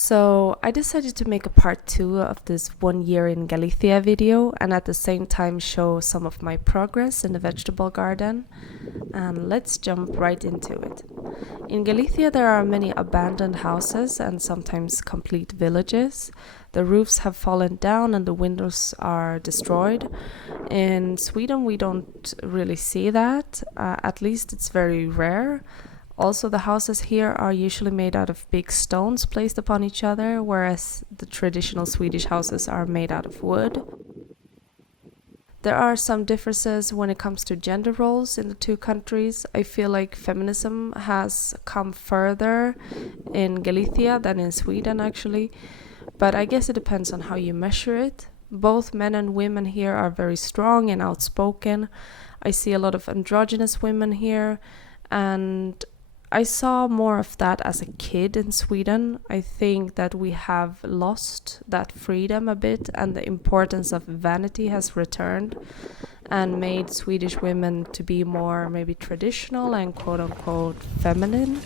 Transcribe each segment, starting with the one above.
So I decided to make a part 2 of this 1 year in Galicia video and at the same time show some of my progress in the vegetable garden. And let's jump right into it. In Galicia there are many abandoned houses and sometimes complete villages. The roofs have fallen down and the windows are destroyed. In Sweden we don't really see that, at least it's very rare. Also, the houses here are usually made out of big stones placed upon each other, whereas the traditional Swedish houses are made out of wood. There are some differences when it comes to gender roles in the two countries. I feel like feminism has come further in Galicia than in Sweden, actually. But I guess it depends on how you measure it. Both men and women here are very strong and outspoken. I see a lot of androgynous women here, and I saw more of that as a kid in Sweden. I think that we have lost that freedom a bit, and the importance of vanity has returned and made Swedish women to be more maybe traditional and quote unquote feminine.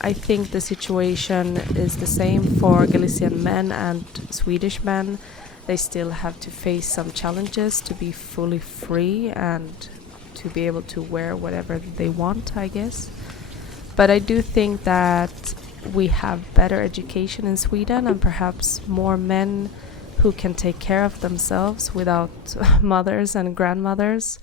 I think the situation is the same for Galician men and Swedish men. They still have to face some challenges to be fully free and to be able to wear whatever they want, I guess. But I do think that we have better education in Sweden and perhaps more men who can take care of themselves without mothers and grandmothers.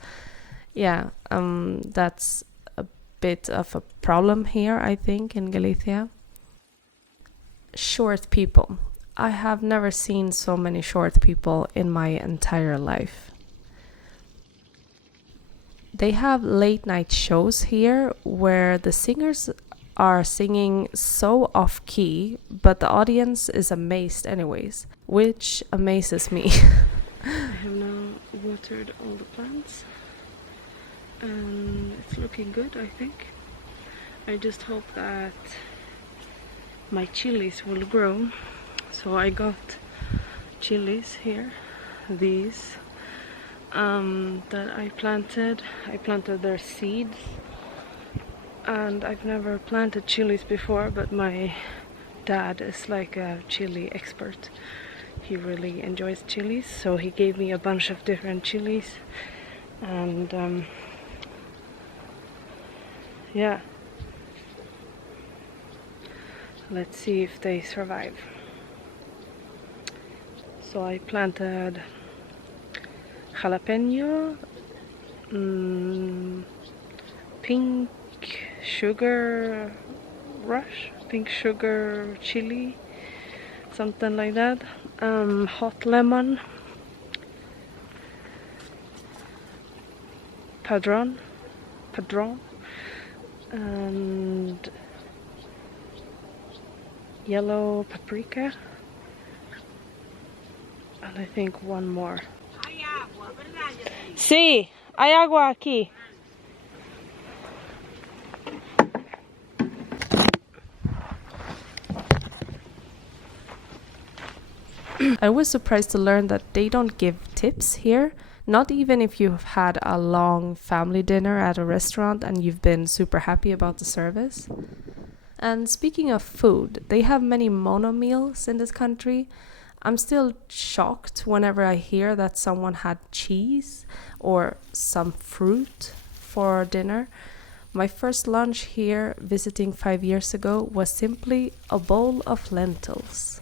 That's a bit of a problem here, I think, in Galicia. Short people. I have never seen so many short people in my entire life. They have late night shows here where the singers are singing so off key, but the audience is amazed anyways, which amazes me. I have now watered all the plants and it's looking good, I think. I just hope that my chilies will grow. So I got chilies here, these. That I planted their seeds, and I've never planted chilies before, but my dad is like a chili expert. He really enjoys chilies, so he gave me a bunch of different chilies, and let's see if they survive. So I planted jalapeno, pink sugar chili, something like that, hot lemon, padron, and yellow paprika, and I think one more. Sí, hay agua aquí. I was surprised to learn that they don't give tips here, not even if you've had a long family dinner at a restaurant and you've been super happy about the service. And speaking of food, they have many mono meals in this country. I'm still shocked whenever I hear that someone had cheese or some fruit for dinner. My first lunch here, visiting 5 years ago, was simply a bowl of lentils.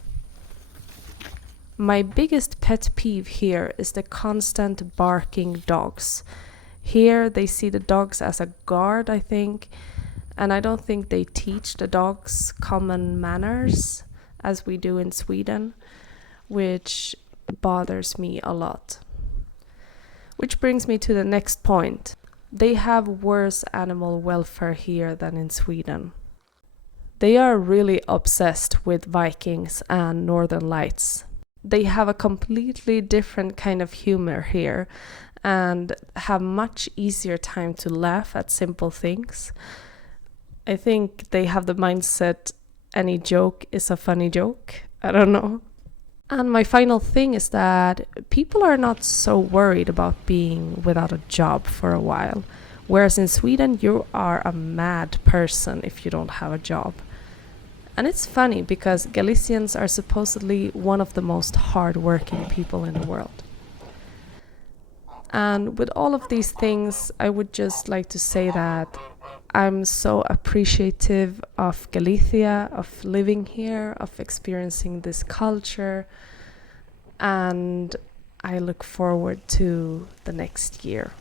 My biggest pet peeve here is the constant barking dogs. Here they see the dogs as a guard, I think, and I don't think they teach the dogs common manners as we do in Sweden, which bothers me a lot. Which brings me to the next point. They have worse animal welfare here than in Sweden. They are really obsessed with Vikings and Northern Lights. They have a completely different kind of humor here and have much easier time to laugh at simple things. I think they have the mindset any joke is a funny joke. I don't know. And my final thing is that people are not so worried about being without a job for a while. Whereas in Sweden, you are a mad person if you don't have a job. And it's funny because Galicians are supposedly one of the most hardworking people in the world. And with all of these things, I would just like to say that I'm so appreciative of Galicia, of living here, of experiencing this culture, and I look forward to the next year.